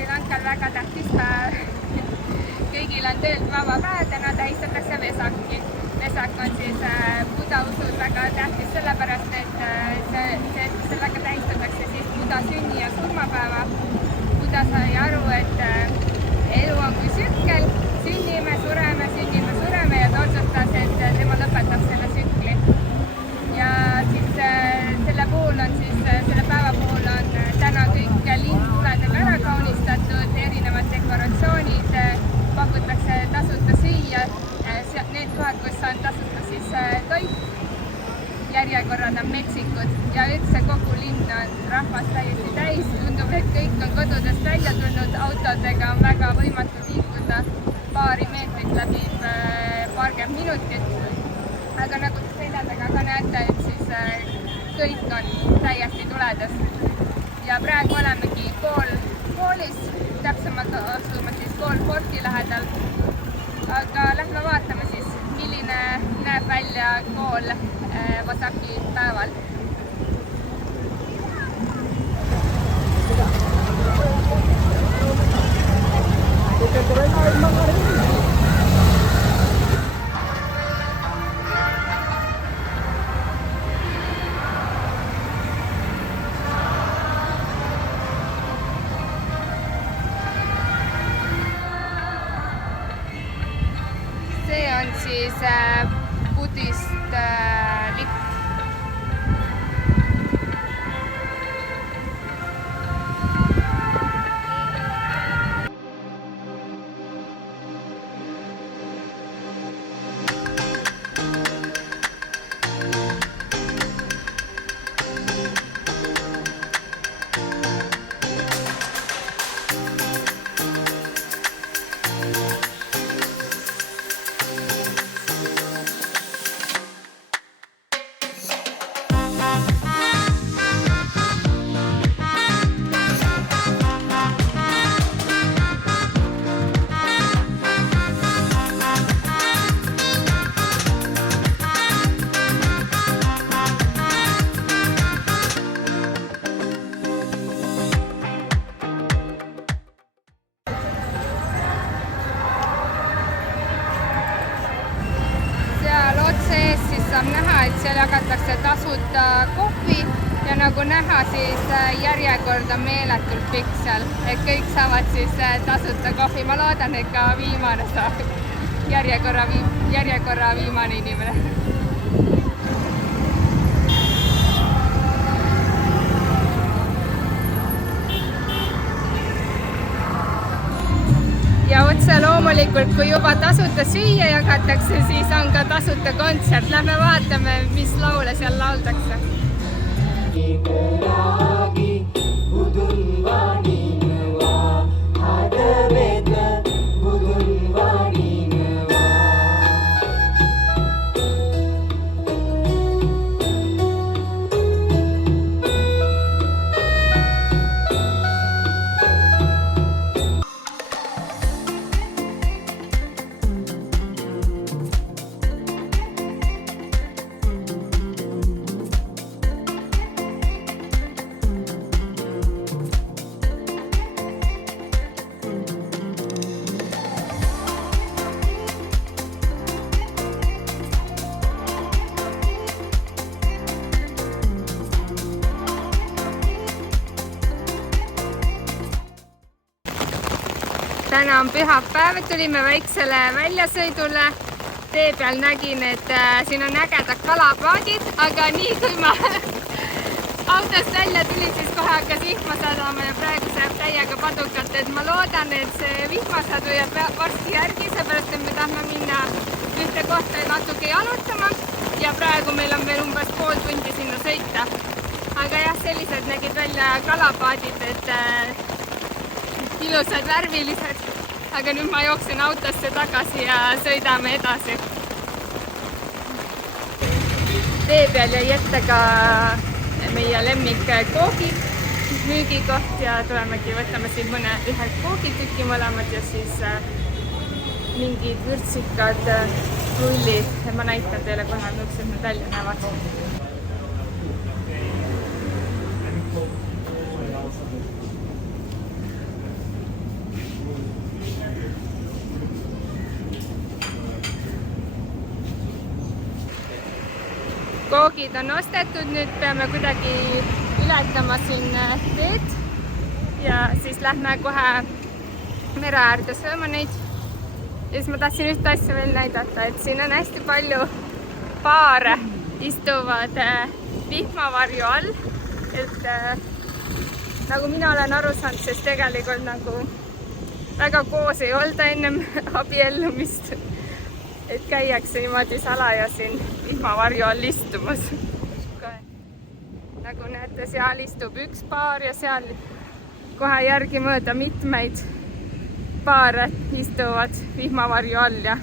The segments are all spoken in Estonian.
Sri Lankal väga tähtis päev. Kõigil on töölt vaba päev, täna tähistatakse Vesaki. Vesak on siis Buda usus väga tähtis sellepärast, et sellega tähistatakse siis Buda sünni- ja surmapäeva. Buda sai aru, et elu on kui tsükkel, sünnime, sureme ja ta otsustas, et tema lõpetab selle tsükli. Ja siis selle päeva puhul on täna kõik lindtuledega ära kaunistatud, erinevad dekoratsioonid, pakutakse tasuta süüa, need kohad, kus on tasuta siis toit, järjekorrad on metsikud ja üldse kogu linn on rahvast täiesti täis, tundub, et kõik on kodudest välja tulnud, autodega on väga võimatu liikuda, paari meetrit läbib paarkümmend minutit, aga nagu te selja taga ka näete, et siis kõik on täiesti tuledes. Ja praegu olemegi koolis, täpsemalt asume siis koolporti lähedal. Aga lähme vaatame siis, milline näeb välja kool Vesaki päeval. See on siis budist lipp. Saab näha, et seal jagatakse tasuta kohvi ja nagu näha, siis järjekord on meeletult pikk seal, et kõik saavad siis tasuta kohvi. Ma loodan, et ka viimane saab järjekorra viimane inimene. Ja otse loomulikult, kui juba tasuta süüa jagatakse, siis on ka tasuta kontsert. Lähme vaatame, mis laule seal lauldakse. Täna on pühapäev, tulime väiksele väljasõidule. Tee peal nägin, et siin on ägedad kalapaadid, aga nii kui ma autost välja tulin, siis kohe hakkas vihma sadama ja praegu saab täiega padukat. Et ma loodan, et see vihmasadu jääb varsti järgi, seepärast et me tahame minna ühte kohta natuke jalutama ja praegu meil on veel umbes pool tundi sinna sõita. Aga jah, sellised nägid välja kalapaadid, et ilusad, värvilised, aga nüüd ma jooksen autosse tagasi ja sõidame edasi. Tee peal jäi ette ka meie lemmik koogid, müügikoht ja tulemegi, võtame siin ühe koogitüki mõlemad ja siis mingid vürtsikad, rullid. Ma näitan teile kohe, millised need välja näevad. joogid on ostetud, nüüd peame kuidagi ületama siin teed ja siis lähme kohe mere äärde sööma neid. Ja siis ma tahtsin ühte asja veel näidata, et siin on hästi palju paare istuvad vihmavarju all, et nagu mina olen aru saanud, sest tegelikult nagu väga koos ei olda ennem abiellumist, et käiakse niimoodi salaja siin vihmavarju all istumas. Nagu näete, seal istub üks paar ja seal kohe järgi mööda mitmeid paare istuvad vihmavarju all ja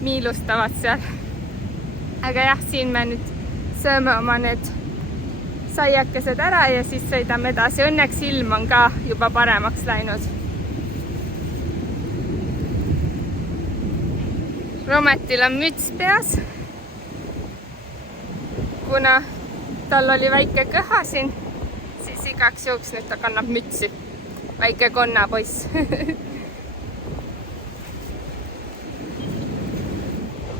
miilustavad seal. Aga jah, siin me nüüd sööme oma need saiakesed ära ja siis sõidame edasi. Õnneks ilm on ka juba paremaks läinud. Rometil on müts peas, kuna tal oli väike köha siin, siis igaks juhuks nüüd ta kannab mütsi. Väike konnapoiss.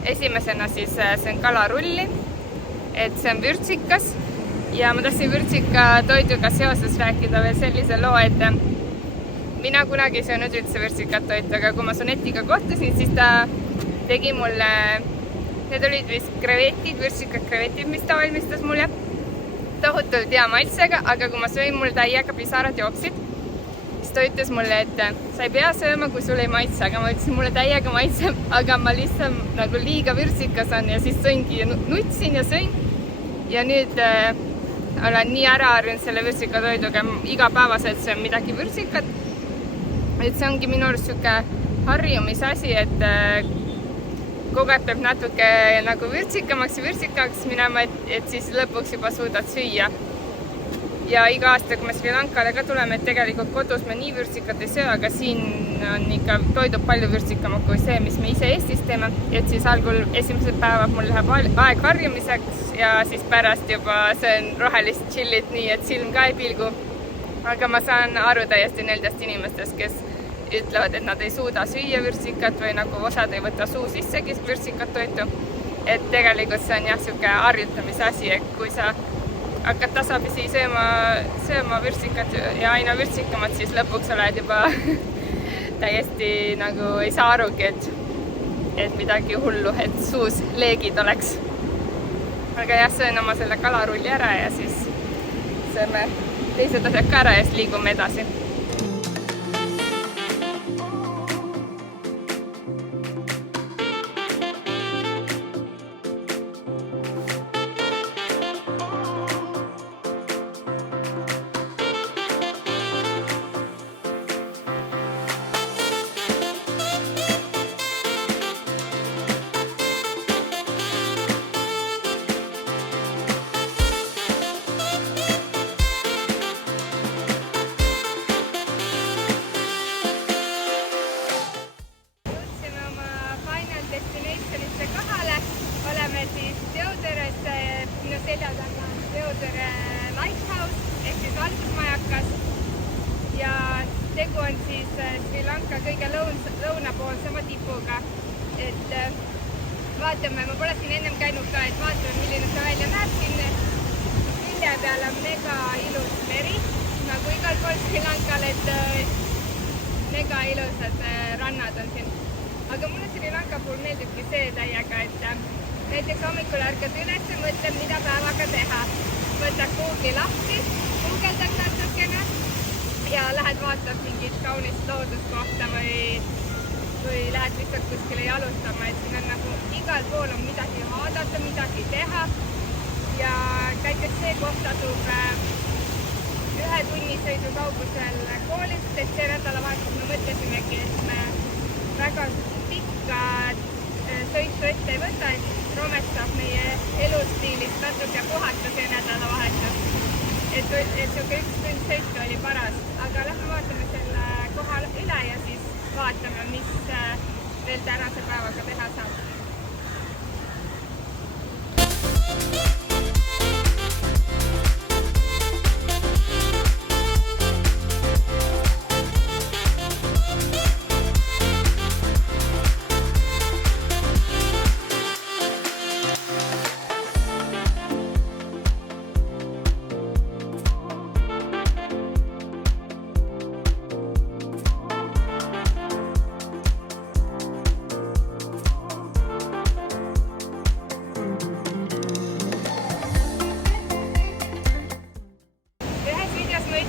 Esimesena siis see on kalarulli, et see on vürtsikas ja ma tahtsin vürtsika toiduga seoses rääkida veel sellise loo, et mina kunagi ei söönud üldse vürtsikat toitu, aga kui ma Sonetiga kohtusin, siis ta tegi mulle, need olid vist krevetid, vürtsikad krevetid, mis ta valmistas mulle tohutult hea maitsega, aga kui ma sõin, mul täiega pisarad jooksid. Siis ta ütles mulle, et sa ei pea sööma, kui sul ei maitse, aga ma ütlesin, mulle täiega maitseb, aga ma lihtsalt nagu liiga vürtsikas on ja siis sõingi ja nutsin ja sõin. Ja nüüd olen nii ära harjunud selle vürtsika toiduga, igapäevaselt söön midagi vürtsikat. Et see ongi minu arust siuke harjumisasi, et kogu aeg peab natuke nagu vürtsikamaks ja vürtsikaks minema, et siis lõpuks juba suudad süüa. Ja iga aasta, kui me Sri Lankale ka tuleme, et tegelikult kodus me nii vürtsikat ei söö, aga siin on ikka toidub palju vürtsikamad kui see, mis me ise Eestis teeme. Et siis algul esimesed päevad mul läheb aeg harjumiseks ja siis pärast juba söön rohelist chillit nii, et silm ka ei pilgu. Aga ma saan aru täiesti nendest inimestest, kes ütlevad, et nad ei suuda süüa vürtsikat või nagu osad ei võta suu sissegi vürtsikat toitu. Et tegelikult see on jah siuke harjutamise asi, et kui sa hakkad tasapisi sööma vürtsikat ja aina vürtsikamat, siis lõpuks oled juba täiesti nagu ei saa arugi, et midagi hullu, et suus leegid oleks. Aga jah, söön oma selle kalarulli ära ja siis sööme teised asjad ka ära ja siis liigume edasi. Tegu on siis Sri Lanka kõige lõunapoolsema tipuga, et vaatame, ma pole siin ennem käinud ka, et vaatame, milline see välja näeb siin. Külje peal on mega ilus meri, nagu igal pool Sri Lankal, et mega ilusad rannad on siin. Aga mulle Sri Lanka puhul meeldibki see täiega, et näiteks hommikul ärkad üles ja mõtled, mida päevaga teha. Võtad Google'i lahti, guugeldad natukene ja lähed vaatad mingit kaunist looduskohta või lähed lihtsalt kuskile jalutama, et siin on nagu igal pool on midagi vaadata, midagi teha. Ja näiteks see koht asub 1 tunni sõidu kaugusel koolist, et see nädalavahetus me mõtlesimegi, et me väga pikka sõitu ette ei võta, et Romet saab meie elustiilist natuke puhata see nädalavahetus. Et siuke 1 tund sõitu oli paras, aga lähme vaatame selle koha üle ja siis vaatame, mis veel tänase päevaga teha saab.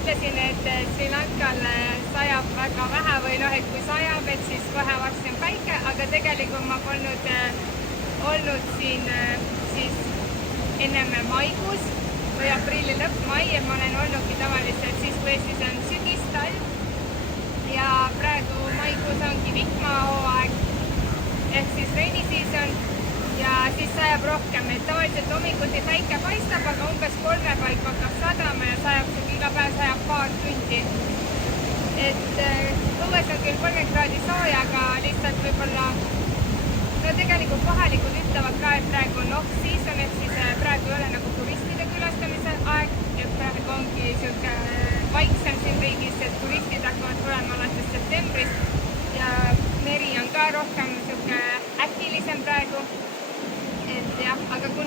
ütlesin, et Sri Lankal sajab väga vähe või noh, et kui sajab, et siis kohe varsti on päike, aga tegelikult ma polnud olnud siin siis ennem maikuus või aprilli lõpp, mai, et ma olen olnudki tavaliselt siis, kui Eestis on sügistalv ja praegu maikuus ongi vihmahooaeg ehk siis rainy season ja siis sajab rohkem, et tavaliselt hommikuti päike paistab, aga umbes 3 paiku hakkab sadama ja sajab iga päev sajab paar tundi. Et õues on küll 30 kraadi sooja, aga lihtsalt võib-olla no tegelikult kohalikud ütlevad ka, et praegu on off-season, et siis praegu ei ole nagu turistide külastamise aeg, et praegu ongi siuke vaiksem siin riigis, et turistid hakkavad tulema alates septembrist ja meri on ka rohkem siuke äkilisem praegu. Et jah, aga kui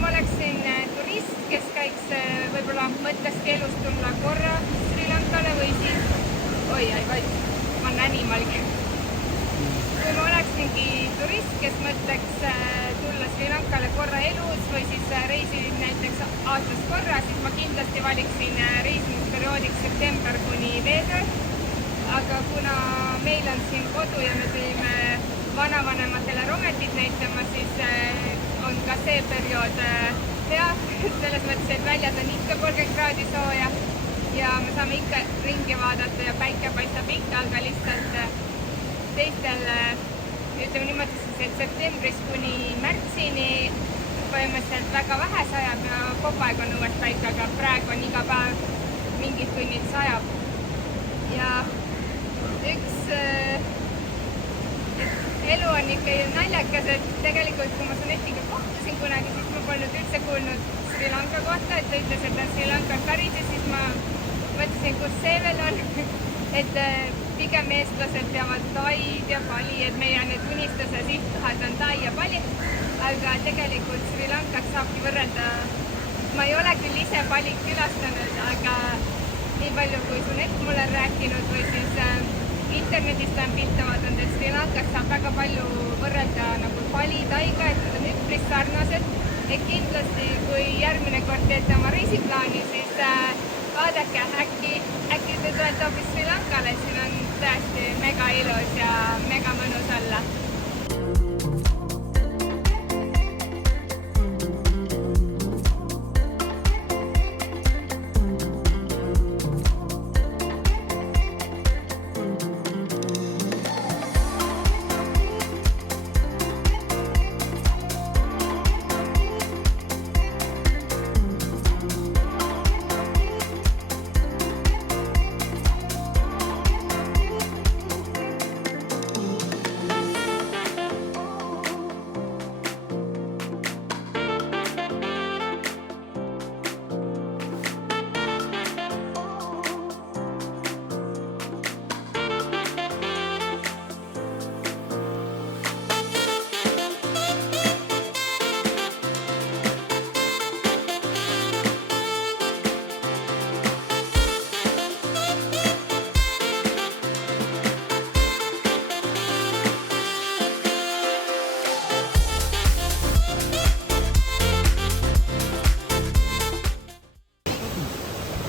ma oleksin turist, kes käiks võib-olla mõtleski elus tulla korra Sri Lankale või siis, ma olen animalgi. Kui ma oleksingi turist, kes mõtleks tulla Sri Lankale korra elus või siis reisid näiteks aastas korra, siis ma kindlasti valiksin reisimisperioodiks september kuni veebruar. Aga kuna meil on siin kodu ja me tulime vanavanematele rometit näitama, siis on ka see periood hea, selles mõttes, et väljad on ikka 30 kraadi sooja ja me saame ikka ringi vaadata ja päike paistab ikka, aga lihtsalt teistel, ütleme niimoodi siis, et septembrist kuni märtsini põhimõtteliselt väga vähe sajab ja kogu aeg on õues päike, aga praegu on iga päev mingid tunnid sajab. Ja elu on ikka naljakas, et tegelikult kui ma Sonetiga kohtusin kunagi, siis ma polnud üldse kuulnud Sri Lanka kohta, et ta ütles, et ta Sri Lanka on päris ja siis ma mõtlesin, kus see veel on, et pigem eestlased teavad Taid ja Bali, et meie need unistuse sihtkohad on Tai ja Bali, aga tegelikult Sri Lankat saabki võrrelda, ma ei ole küll ise Balit külastanud, aga nii palju kui Sonet mulle on rääkinud või siis internetist on pilte vaadanud, et Sri Lankas saab väga palju võrrelda nagu Bali, Taiga, et nad on üpris sarnased. Et kindlasti, kui järgmine kord teete oma reisiplaani, siis vaadake, äkki te tulete hoopis Sri Lankale, siin on tõesti mega ilus ja mega mõnus olla.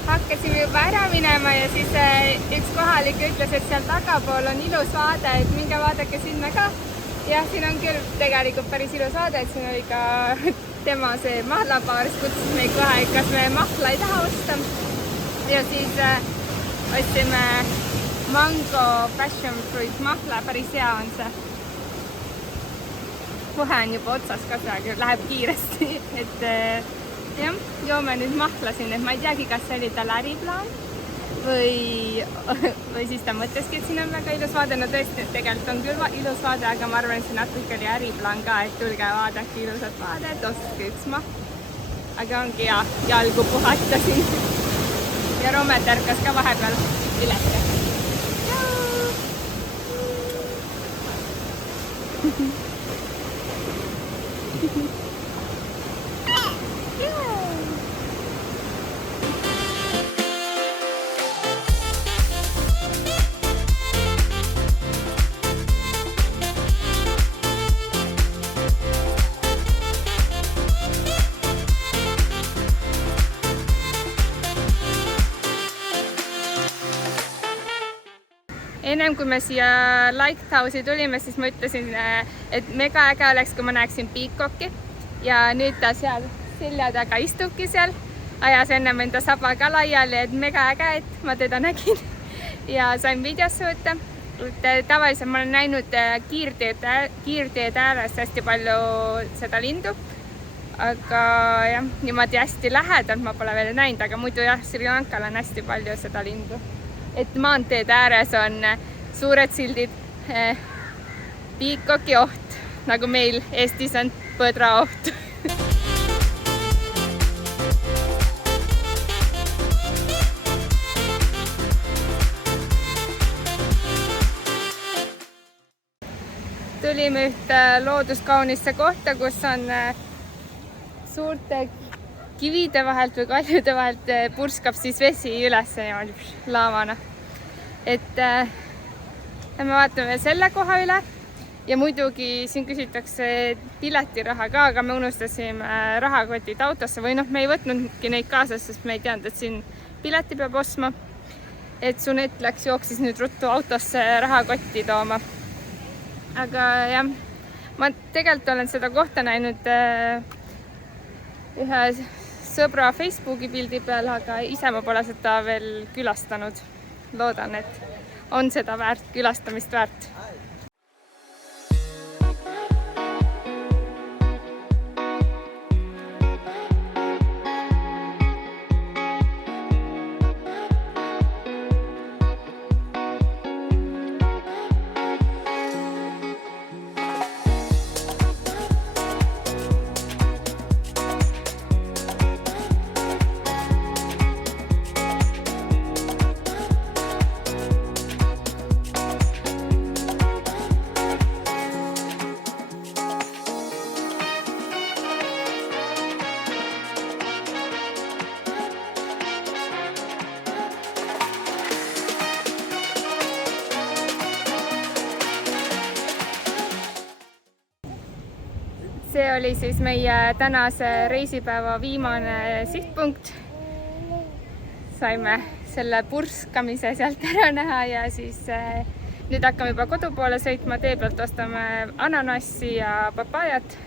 Hakkasime juba ära minema ja siis üks kohalik ütles, et seal tagapool on ilus vaade, et minge vaadake sinna ka. Ja siin on küll tegelikult päris ilus vaade, et siin oli ka tema see mahlapaaris kutsus meid kohe, et kas me mahla ei taha osta. Ja siis ostsime mango passion fruit mahla, päris hea on see. Kohe on juba otsas ka see, läheb kiiresti, et jah, joome nüüd mahla siin, et ma ei teagi, kas see oli tal äriplaan või siis ta mõtleski, et siin on väga ilus vaade. No tõesti, tegelikult on küll ilus vaade, aga ma arvan, et see natuke oli äriplaan ka, et tulge vaadake ilusat vaadet, ostke üks mahl. Aga ongi hea jalgu puhata siin. Ja Romet ärkas ka vahepeal üles. ennem kui me siia Lighthouse'i tulime, siis ma ütlesin, et mega äge oleks, kui ma näeksin piikokki ja nüüd ta seal selja taga istubki seal, ajas ennem enda saba ka laiali, et mega äge, et ma teda nägin ja sain videosse võtta. Tavaliselt ma olen näinud kiirteed ääres hästi palju seda lindu, aga jah, niimoodi hästi lähedalt ma pole veel näinud, aga muidu jah, Sri Lankal on hästi palju seda lindu. Et maanteed ääres on suured sildid, piikoki oht, nagu meil Eestis on põdra oht. Tulime ühte looduskaunisse kohta, kus on suurte kivide vahelt või kaljude vahelt purskab siis vesi üles laavana. Et me vaatame selle koha üle ja muidugi siin küsitakse piletiraha ka, aga me unustasime rahakotid autosse või noh, me ei võtnudki neid kaasas, sest me ei teadnud, et siin pileti peab ostma. Et su net jooksis nüüd ruttu autosse rahakotti tooma. Aga jah, ma tegelikult olen seda kohta näinud ühe sõbra Facebooki pildi peal, aga ise ma pole seda veel külastanud. Loodan, et on seda väärt, külastamist väärt. See oli siis meie tänase reisipäeva viimane sihtpunkt. Saime selle purskamise sealt ära näha ja siis nüüd hakkame juba kodu poole sõitma. Tee pealt ostame ananassi ja papajat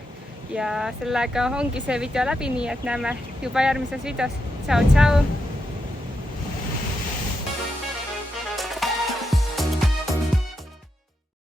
ja sellega ongi see video läbi, nii et näeme juba järgmises videos. Tšau, tšau!